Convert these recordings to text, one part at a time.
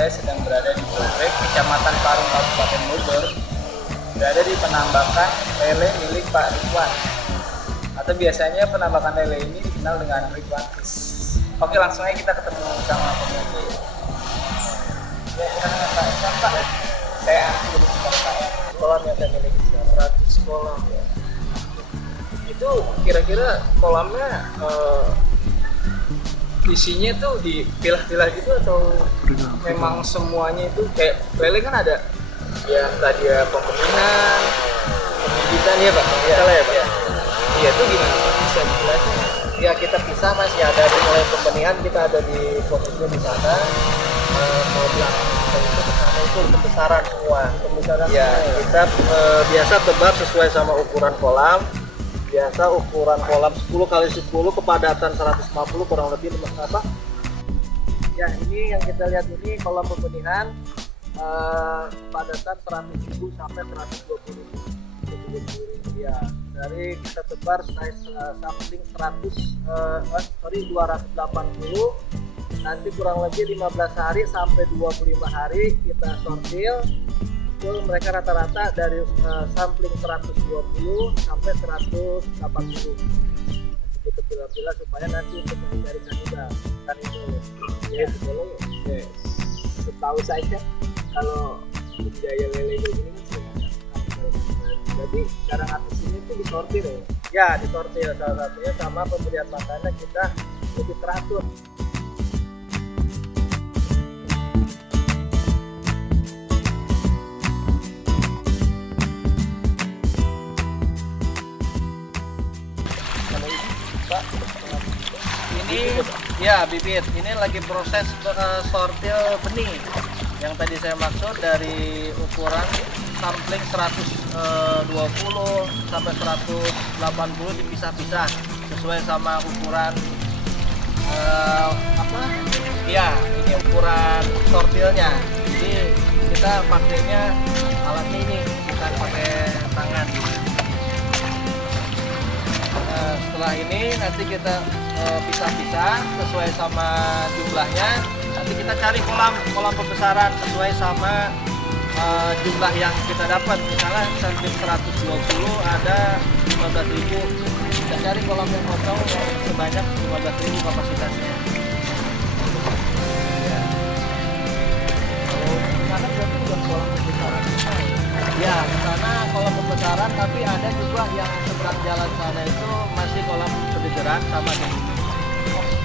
saya sedang berada di Bobrek, Kecamatan Parung, Kabupaten Bogor, berada di penambakan lele milik Pak Ridwan. Atau biasanya penambakan lele ini dikenal dengan Ridwan Fish. Oke, langsung aja kita ketemu sama pemilik. Ya, kita dengan Pak Ridwan, Pak. Saya dari Pak ya. Kolam yang saya miliki 100 kolam ya. Itu kira-kira kolamnya isinya tuh dipilah-pilah gitu atau memang semuanya itu kayak lele kan ada yang tadi ya pembenihan, pembibitan ya Pak? Iya, salah ya Pak? Iya, itu gimana Pak? Bisa dijelaskan? Ya kita pisah Mas, ya dari mulai pembenihan kita ada di posisinya di sana, mau belakang itu ke sana itu pembesaran semua. Pembesaran Ya semua, kita biasa tebak sesuai sama ukuran kolam. Biasa ukuran kolam 10 kali 10 kepadatan 150 kurang lebih apa? Ya ini yang kita lihat ini kolam pembenihan kepadatan 100.000 sampai 120.000. Ya dari kita tebar size sampling 280, nanti kurang lebih 15 hari sampai 25 hari kita sortir. Itu mereka rata-rata dari sampling 120 sampai 180. Kita pilih-pilih supaya nanti untuk menghindari kanida kan itu ya boleh. Yes. Setahu saya kalau budidaya lele ini kan jadi jarang atas ini tuh disortir ya. Ya disortir salah satunya sama pemberian makannya kita lebih teratur. Ini Ya bibit, ini lagi proses sortir benih. Yang tadi saya maksud dari ukuran sampling 120 sampai 180 dipisah-pisah sesuai sama ukuran Ya, ini ukuran sortilnya. Jadi kita pakainya alatnya ini, bukan pakai tangan. Setelah ini nanti kita pisah-pisah sesuai sama jumlahnya. Nanti kita cari kolam pembesaran sesuai sama jumlah yang kita dapat. Misalnya sampling 120 ada 15.000. Kita cari kolam yang kosong sebanyak 15.000 kapasitasnya. Ya. Kalau di sana berarti bukan kolam pembesaran. Ya, di sana kolam pembesaran, tapi ada juga yang seberang jalan sana itu masih kolam pendedaran sama kayak gini.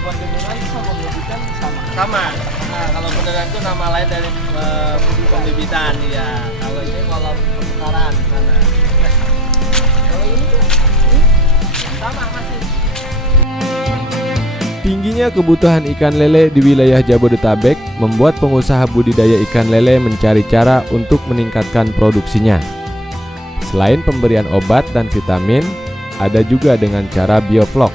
pendedaran sama pembibitan sama. Sama. Nah, kalau pendedaran itu nama lain dari pembibitan ya. Kalau ini kolam pembesaran sana. Kalau ini tuh Sama masih. Tingginya kebutuhan ikan lele di wilayah Jabodetabek membuat pengusaha budidaya ikan lele mencari cara untuk meningkatkan produksinya. Selain pemberian obat dan vitamin, ada juga dengan cara bioflok.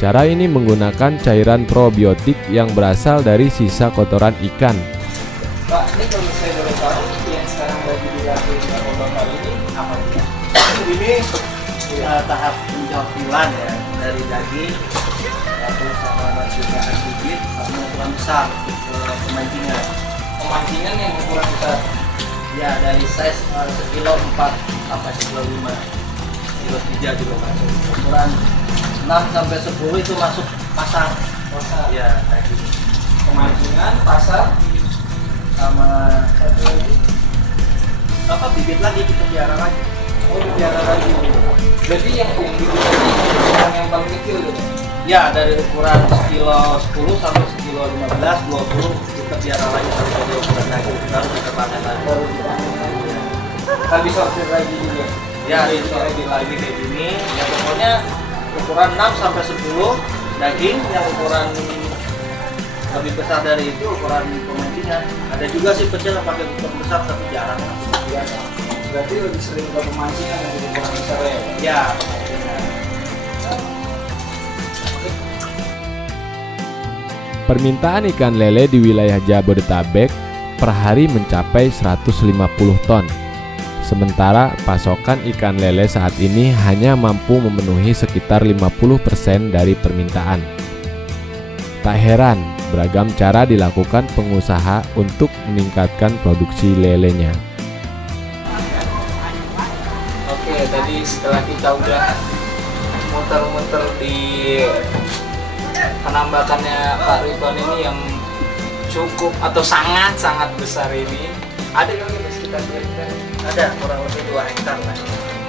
Cara ini menggunakan cairan probiotik yang berasal dari sisa kotoran ikan. Pak, ini kalau saya boleh tahu yang sekarang lagi dilakukan sama Bapak ini apa ya? Ini tahap penjauhilan ya dari daging, terus sama juga bibit sama ukuran besar pemancingan. Pemancingan yang ukuran besar. Ya dari size sekilo 4 sampai sekilo 5, kilo 3 juga masuk. Ukuran 6 sampai 10 itu masuk pasar. Pasar. Ya daging. Pemancingan, pasar, Sama satu lagi apa bibit lagi kita piara lagi. oh bicara lagi. Berarti yang bibit tadi ukuran yang paling kecil gitu. Ya dari ukuran sekilo 10 sampai sekilo 15, 20 kita piara lagi sampai jadi ukuran lagi baru kita panen lagi. Tadi sortir lagi juga. Ya disortir lagi kayak gini. Ya pokoknya ukuran 6 sampai 10 daging, yang ukuran lebih besar dari itu ukuran pemancingan. Ada juga sih pecel yang pakai ukuran besar tapi jarang. Biasa. Berarti lebih sering ke pemancingan yang ukuran besar ya. Ya. Permintaan ikan lele di wilayah Jabodetabek per hari mencapai 150 ton. Sementara pasokan ikan lele saat ini hanya mampu memenuhi sekitar 50% dari permintaan. Tak heran Beragam cara dilakukan pengusaha untuk meningkatkan produksi lelenya. Oke, tadi setelah kita udah muter-muter di penambakannya Pak Ridwan ini yang cukup atau sangat-sangat besar ini, ada kali ya sekitar Ada kurang lebih 2 hektar lah.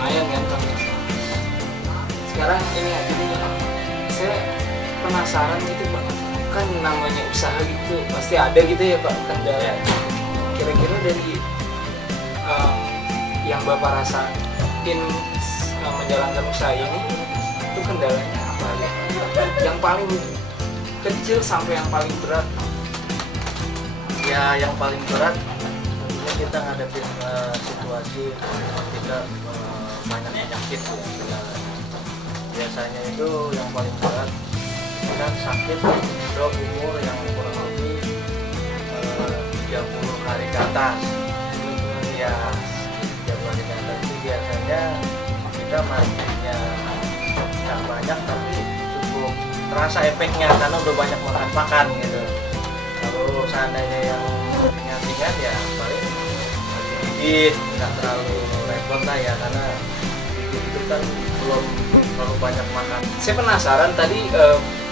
lumayan kan Pak? Sekarang ini jadi saya penasaran gitu Pak, kan namanya usaha gitu pasti ada gitu ya Pak kendala. Kira-kira dari yang Bapak rasain menjalankan usaha ini itu kendalanya apa ya? Yang paling kecil sampai yang paling berat? Ya yang paling berat tentunya kita ngadepin situasi kita banyak penyakit ya. Biasanya itu yang paling berat kan sakit drop umur yang kurang lebih 30 hari ke atas. Ya 30 hari ke atas itu biasanya kita mandinya nggak banyak tapi cukup terasa efeknya karena udah banyak makan gitu. Kalau seandainya yang ringan-ringan ya paling dikit, nggak terlalu repot lah ya karena itu kan belum terlalu banyak makan. Saya penasaran tadi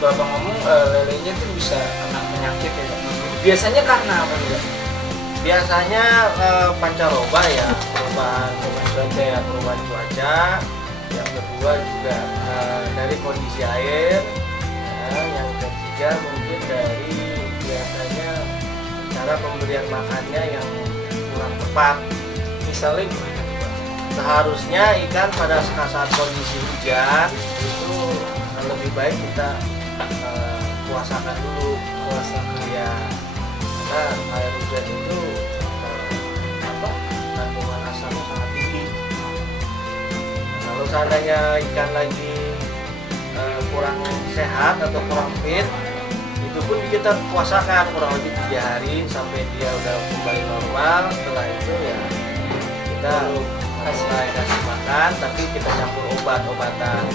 Bapak ngomong lelenya tuh bisa kena penyakit ya Pak. Biasanya karena apa nih Pak? Biasanya pancaroba ya, perubahan cuaca ya, perubahan cuaca. Yang kedua juga dari kondisi air. Nah, yang ketiga mungkin dari biasanya cara pemberian makannya yang kurang tepat. Misalnya gimana tuh, Pak? Seharusnya ikan pada saat kondisi hujan itu lebih baik kita puasakan dulu, ya karena air hujan itu kandungan asamnya sangat tinggi. Kalau seandainya ikan lagi kurang sehat atau kurang fit, itu pun kita puasakan kurang lebih 3 hari sampai dia udah kembali normal. Setelah itu ya kita mulai kasih makan, tapi kita campur obat-obatan.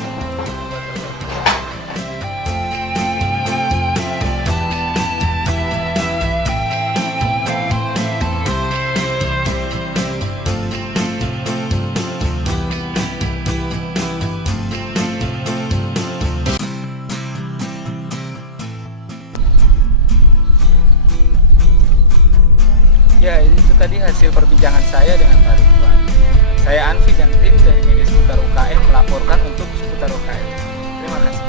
Ya, itu tadi hasil perbincangan saya dengan Pak Ridwan. Saya Anfi dan tim dari media seputar UKM melaporkan untuk seputar UKM. Terima kasih.